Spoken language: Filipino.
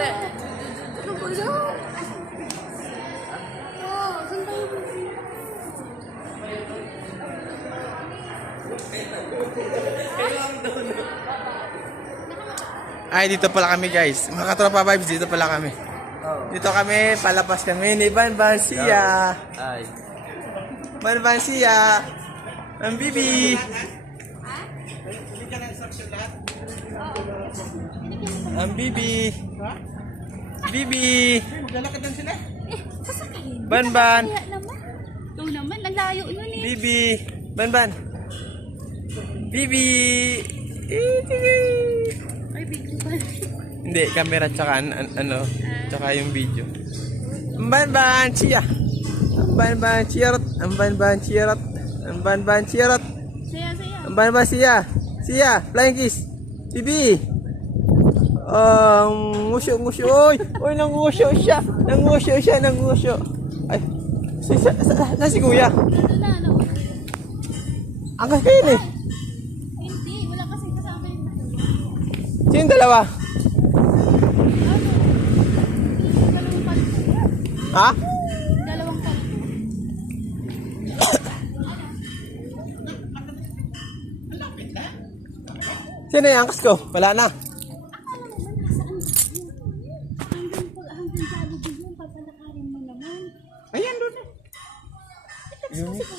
Ano ba yan? Oh, saan tayo ba? Ay, dito pala kami guys. Mga katropa vibes, dito pala kami. Dito kami, palapas kami ni Van Vancia. Ay. Van Vancia. Ang bibi. Ang bibi. Bibi. Maglalakad lang sila. Sasakayin. Ban. Kaya naman. Ito naman, ang layo nun eh. Bibi. Ban. Bibi. Ay, biglo ba? Hindi, camera tsaka ano, tsaka yung video. Ban siya. Ban chirot. Ban chirot. Ban chirot. Saya. Ban siya. Siya, flying kiss. Bibi. Ngusyo. Oy, nangusyo siya. Ay. Si kuya. Dito na, ano? Angkas kayo eh. Hindi, wala kasi kasama yung Sino dalawa? dalawang palto. Ha? Dalawang palto. Sino yung angkas ko? Wala na. Akala mo ba nasaan tayo? Hanggang sa lubig yun, papalakarin mo naman. Ayan doon. Sabi ko,